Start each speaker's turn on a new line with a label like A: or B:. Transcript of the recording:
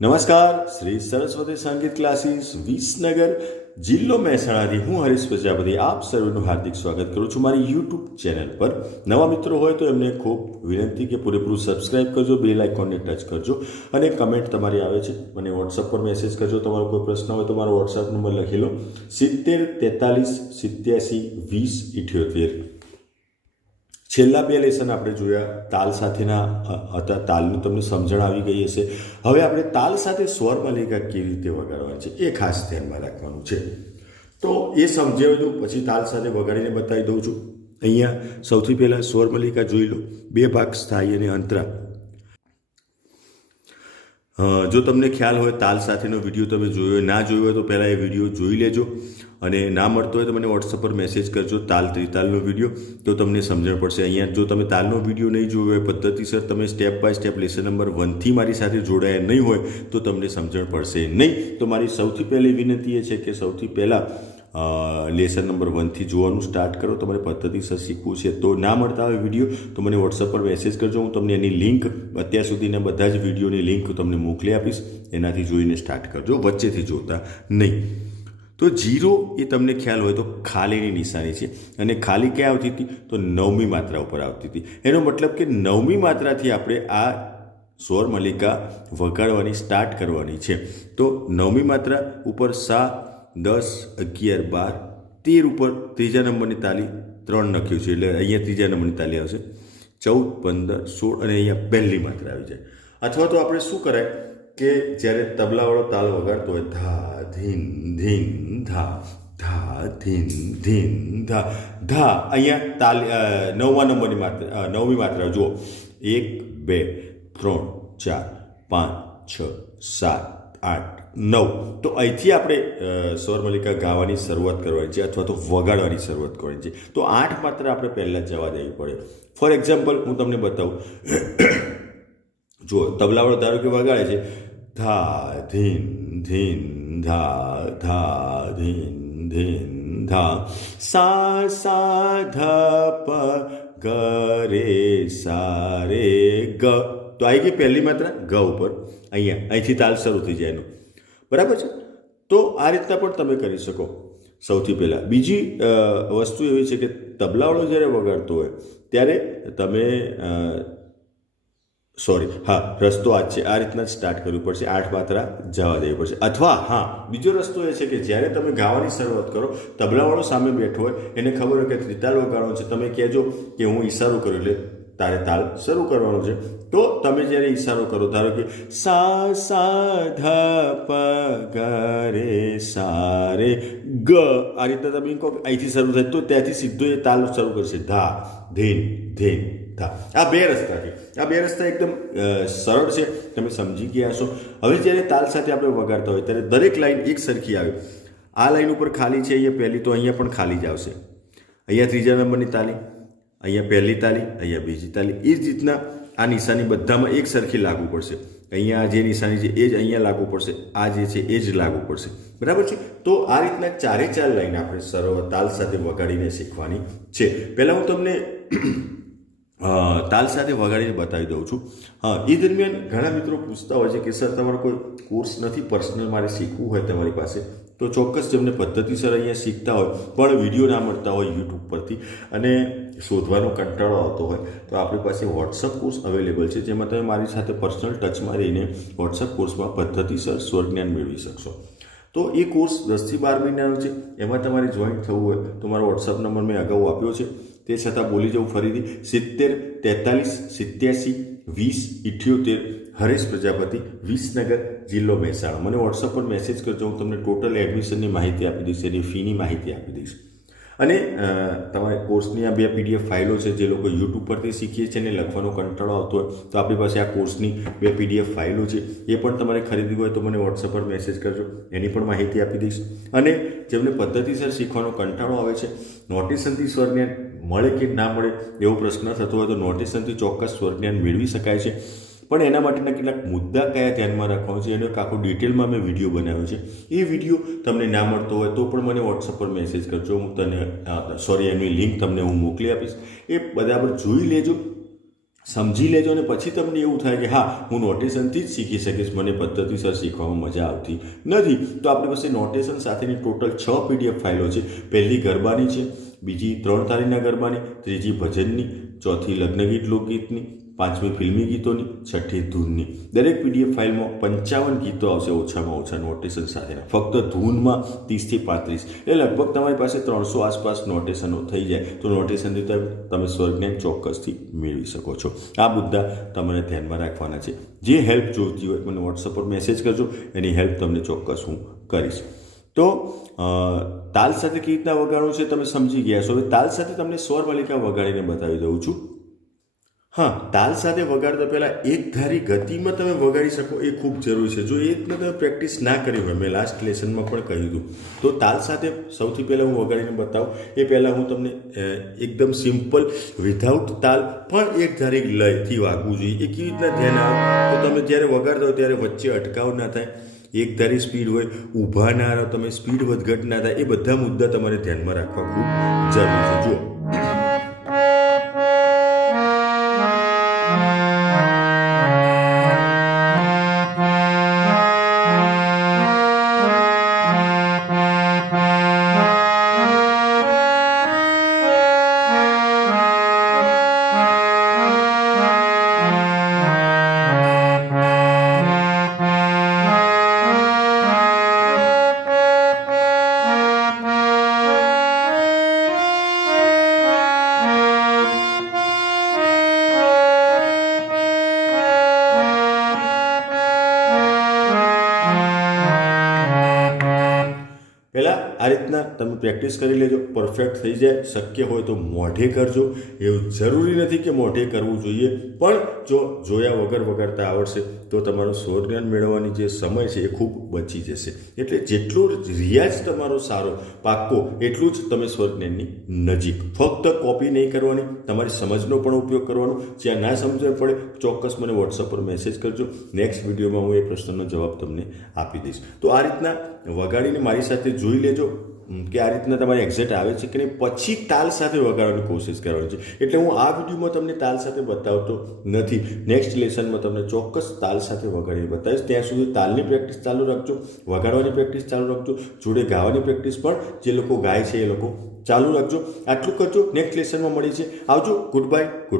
A: નમસ્કાર, શ્રી સરસ્વતી સંગીત ક્લાસીસ, વિસનગર, જિલ્લો મહેસાણાથી હું હરીશ પ્રજાપતિ, આપ સર્વનું હાર્દિક સ્વાગત કરું છું મારી યુટ્યુબ ચેનલ પર. નવા મિત્રો હોય તો એમને ખૂબ વિનંતી કે પૂરેપૂરું સબસ્ક્રાઇબ કરજો, બેલ આઇકોનને ટચ કરજો અને કમેન્ટ તમારી આવે છે. મને વોટ્સઅપ પર મેસેજ કરજો, તમારો કોઈ પ્રશ્ન હોય તો મારો વોટ્સઅપ નંબર લખી લો. સિત્તેર તેતાલીસ સિત્યાસી વીસ ઇઠ્યોતેર. છેલ્લા બે લેસન આપણે જોયા, તાલ સાથેના હતા. તાલનું તમને સમજણ આવી ગઈ હશે. હવે આપણે તાલ સાથે સ્વર માલિકા કેવી રીતે વગાડવાની છે એ ખાસ ધ્યાનમાં રાખવાનું છે. તો એ સમજાવી દઉં, પછી તાલ સાથે વગાડીને બતાવી દઉં છું. અહીંયા સૌથી પહેલાં સ્વર મલિકા જોઈ લો. બે ભાગ સ્થાયી અને અંતરા. જો તમને ખ્યાલ હોય તાલ સાથેનો વીડિયો તમે જોયો ના જોયો હોય તો પહેલાં એ વીડિયો જોઈ લેજો. અને ના મળતો હોય તો મને વોટ્સઅપ પર મેસેજ કરજો, તાલ ત્રિતાલનો વીડિયો તો તમને સમજણ પડશે. અહીંયા જો તમે તાલનો વીડિયો નહીં જોયો હોય પદ્ધતિસર તમે step by step lesson number વનથી મારી સાથે જોડાયા નહીં હોય, તો તમને સમજણ પડશે નહીં. તો મારી સૌથી પહેલી વિનંતી એ છે કે સૌથી પહેલાં લેસન નંબર વનથી જોવાનું સ્ટાર્ટ કરો. તમારે પદ્ધતિસર શીખવું છે તો ના મળતા હોય વીડિયો તો મને વોટ્સઅપ પર મેસેજ કરજો. હું તમને એની લિંક અત્યાર સુધીના બધા જ વિડીયોની લિંક તમને મોકલી આપીશ. એનાથી જોઈને સ્ટાર્ટ કરજો. વચ્ચેથી જોતા નહીં. તો જીરો એ તમને ખ્યાલ હોય તો ખાલીની નિશાની છે. અને ખાલી ક્યાં આવતી હતી? તો નવમી માત્રા ઉપર આવતી હતી. એનો મતલબ કે નવમી માત્રાથી આપણે આ સ્વર મલિકા વગાડવાની સ્ટાર્ટ કરવાની છે. તો નવમી માત્રા ઉપર સા, દસ, અગિયાર, બાર, તેર ઉપર ત્રીજા નંબરની તાલી ત્રણ લખ્યું છે. એટલે અહીંયા ત્રીજા નંબરની તાલી આવશે. ચૌદ, પંદર, સોળ અને અહીંયા પહેલી માત્રા આવી જાય. અથવા તો આપણે શું કરાય? કે જ્યારે તબલાવાળો તાલ વગાડતો હોય, ધા, ધીન ધીન, ધા ધા, ધીન ધીન, ધા ધા, અહીંયા તાલ નવમા નંબરની માત્રા નવમી માત્રા જુઓ. એક, બે, ત્રણ, ચાર, પાંચ, છ, સાત, આઠ, નવ. તો અહીંથી આપણે સ્વરમલિકા ગાવાની શરૂઆત કરવાની છે અથવા તો વગાડવાની શરૂઆત કરવાની છે. તો આઠ માત્ર આપણે પહેલાં જવા દેવી પડે. ફોર એક્ઝામ્પલ હું તમને બતાવું. જુઓ તબલાવાળો ધારો કે વગાડે છે, ધા, ધીન ધીન, ધા ધા, ધીન ધીન, ધા, સા સા, ધ, પ, ગ, રે, સા, રે, ગ. તો આવી ગઈ પહેલી માત્રા, ગ ઉપર. અહીંયા, અહીંથી તાલ શરૂ થઈ જાય એનો. બરાબર છે? તો આ રીતના પણ તમે કરી શકો. સૌથી પહેલાં. બીજી વસ્તુ એવી છે કે તબલાવાળો જ્યારે વગાડતો હોય, ત્યારે તમે સોરી હા, રસ્તો આ છે. આ રીતના જ સ્ટાર્ટ કરવું પડશે. આઠ માત્રા જવા દેવી પડશે. અથવા, હા, બીજો રસ્તો એ છે કે જ્યારે તમે ગાવાની શરૂઆત કરો, તબલાવાળો સામે બેઠો હોય, એને ખબર હોય કે ત્રિતાલ વગાડવાનો છે. તમે કહેજો કે હું ઈશારો કરું એટલે તારે તાલ શરૂ કરવાનો છે. તો તમે જ્યારે ઈશારો કરો, ધારો કે સા સા ધ પ ગ રે સા રે ગ. આ રીતના તમે કહો અહીંથી શરૂ થાય. તો ત્યાંથી સીધો એ તાલ શરૂ કરશે. ધા, ધીન ધીન. ધા આ બે રસ્તા છે. આ બે રસ્તા એકદમ સરળ છે. તમે સમજી ગયા છો હવે જ્યારે તાલ સાથે આપણે વગાડતા હોય, ત્યારે દરેક લાઈન એક સરખી આવે. આ લાઈન ઉપર ખાલી છે, અહીંયા પહેલી તો અહીંયા પણ ખાલી જ આવશે. અહીંયા ત્રીજા નંબરની તાલી, અહીંયા પહેલી તાલી, અહીંયા બીજી તાલી. એ જ રીતના આ નિશાની બધામાં એક સરખી લાગુ પડશે. અહીંયા જે નિશાની છે, એ જ અહીંયા લાગુ પડશે. આ જે છે, એ જ લાગુ પડશે. બરાબર છે? તો આ રીતના ચારે ચાર લાઈન આપણે સરળ તાલ સાથે વગાડીને શીખવાની છે. પહેલાં હું તમને તાલ સાથે વગાડીને બતાવી દઉં છું. હા એ દરમિયાન ઘણા મિત્રો પૂછતા હોય છે કે, સર, તમારો કોઈ કોર્સ નથી પર્સનલ, મારે શીખવું હોય તમારી પાસે? તો ચોક્કસ જેમને પદ્ધતિસર અહીંયા શીખતા હોય, પણ વીડિયો ના મળતા હોય યુટ્યુબ પરથી અને શોધવાનો કંટાળો આવતો હોય, તો આપણી પાસે વોટ્સઅપ કોર્સ અવેલેબલ છે, જેમાં તમે મારી સાથે પર્સનલ ટચમાં રહીને વોટ્સઅપ કોર્સમાં પદ્ધતિસર સ્વજ્ઞાન મેળવી શકશો. તો એ કોર્સ દસથી બાર મહિનાનો છે, એમાં તમારે જોઈન્ટ થવું હોય તો મારો વોટ્સઅપ નંબર મેં અગાઉ આપ્યો છે. તે છતાં બોલી જવું ફરીથી. સિત્તેર, તેતાલીસ, સિત્યાસી, વીસ, ઇઠ્યોતેર, હરેશ પ્રજાપતિ, વિસનગર જિલ્લો મહેસાણા. મને વોટ્સઅપ પર મેસેજ કરજો, હું તમને ટોટલ એડમિશનની માહિતી આપી દઈશ, એની ફીની માહિતી આપી દઈશ. અને તમારે કોર્સની આ બે પીડીએફ ફાઇલો છે, જે લોકો યુટ્યુબ પરથી શીખીએ છીએ અને લખવાનો કંટાળો આવતો હોય, તો આપણી પાસે આ કોર્સની બે પીડીએફ ફાઇલો છે. એ પણ તમારે ખરીદવી હોય તો મને વોટ્સઅપ પર મેસેજ કરજો, એની પણ માહિતી આપી દઈશ. અને જેમને પદ્ધતિસર શીખવાનો કંટાળો આવે છે નોટિશનથી સ્વરજ્ઞાન મળે કે ના મળે એવો પ્રશ્ન થતો હોય તો નોટિસનથી ચોક્કસ સ્વરજ્ઞાન મેળવી શકાય છે. પણ એના માટેના કેટલાક મુદ્દા કયા ધ્યાનમાં રાખવાનો છે એનો આખો ડિટેલમાં મેં વીડિયો બનાવ્યો છે. એ વીડિયો તમને ના મળતો હોય તો પણ મને વોટ્સઅપ પર મેસેજ કરજો. હું તને સોરી એની લિંક તમને હું મોકલી આપીશ. એ બરાબર જોઈ લેજો. સમજી લેજો અને પછી તમને એવું થાય કે હા, હું નોટેશનથી જ શીખી શકીશ. મને પદ્ધતિસર શીખવામાં મજા આવતી નથી. તો આપણી પાસે નોટેશન સાથેની ટોટલ છ પીડીએફ ફાઇલો છે. પહેલી ગરબાની છે, બીજી ત્રણ તારીખના ગરબાની, ત્રીજી ભજનની, ચોથી લગ્નગીત લોકગીતની પાંચમી ફિલ્મી ગીતોની, છઠ્ઠી ધૂનની. દરેક પીડીએફ ફાઇલમાં પંચાવન ગીતો આવશે ઓછામાં ઓછા નોટેશન સાથેના ફક્ત ધૂનમાં ત્રીસથી પાંત્રીસ. એ લગભગ તમારી પાસે ત્રણસો આસપાસ નોટેશનો થઈ જાય. તો નોટેશનથી તમે સ્વર્ગજ્ઞાન ચોક્કસથી મેળવી શકો છો. આ મુદ્દા તમારે ધ્યાનમાં રાખવાના છે. જે હેલ્પ જોઈતી હોય મને વોટ્સઅપ પર મેસેજ કરજો. એની હેલ્પ તમને ચોક્કસ હું કરીશ. તો તાલ સાથે કેવી રીતના વગાડવું છે તમે સમજી ગયા છો. હવે તાલ સાથે તમને સ્વર માલિકા વગાડીને બતાવી દઉં છું. હા તાલ સાથે વગાડતા પહેલાં એક ધારી ગતિમાં તમે વગાડી શકો એ ખૂબ જરૂરી છે. જો એ રીતના તમે પ્રેક્ટિસ ના કરી હોય, મેં લાસ્ટ લેસનમાં પણ કહ્યું હતું, તો તાલ સાથે સૌથી પહેલાં હું વગાડીને બતાવું. એ પહેલાં હું તમને એકદમ સિમ્પલ વિધાઉટ તાલ પણ એક ધારી લયથી વાગવું જોઈએ. એ કેવી રીતના ધ્યાન આવે તો તમે જ્યારે વગાડતા હો ત્યારે વચ્ચે અટકાવ ના થાય. એક ધારી સ્પીડ હોય, ઊભા ના રહો, તમે સ્પીડ વધઘટ ના થાય. એ બધા મુદ્દા તમારે ધ્યાનમાં રાખવા ખૂબ જરૂરી છે. જુઓ આ રીતના તમે પ્રેક્ટિસ કરી લેજો, પરફેક્ટ થઈ જાય, શક્ય હોય તો મોઢે કરજો. એવું જરૂરી નથી કે મોઢે કરવું જોઈએ, પણ જો જોયા વગર વગાડતા આવડશે, તો તમારું સ્વરજ્ઞાન મેળવવાની જે સમય છે એ ખૂબ બચી જશે. એટલે જેટલો રિયાઝ તમારો સારો, પાક્કો, એટલું જ તમે સ્વરજ્ઞાનની નજીક. ફક્ત કોપી નહીં કરવાની, તમારી સમજનો પણ ઉપયોગ કરવાનો. જ્યાં ના સમજણ પડે, ચોક્કસ મને વોટ્સઅપ પર મેસેજ કરજો. નેક્સ્ટ વિડીયોમાં હું એ પ્રશ્નનો જવાબ તમને આપી દઈશ. તો આ રીતના વગાડીને મારી સાથે જોઈ લેજો કે આ રીતના તમારે એક્ઝેક્ટ આવે છે કે નહીં. પછી તાલ સાથે વગાડવાની કોશિશ કરવાની છે. એટલે હું આ વિડીયોમાં તમને તાલ સાથે બતાવતો નથી. નેક્સ્ટ લેસનમાં તમને ચોક્કસ તાલ સાથે વગાડી બતાવીશ. ત્યાં સુધી તાલની પ્રેક્ટિસ ચાલુ રાખજો, વગાડવાની પ્રેક્ટિસ ચાલુ રાખજો, જોડે ગાવાની પ્રેક્ટિસ પણ જે લોકો ગાય છે એ લોકો ચાલુ રાખજો. આટલું કરજો. નેક્સ્ટ લેસનમાં મળી છે આવજો. Good bye good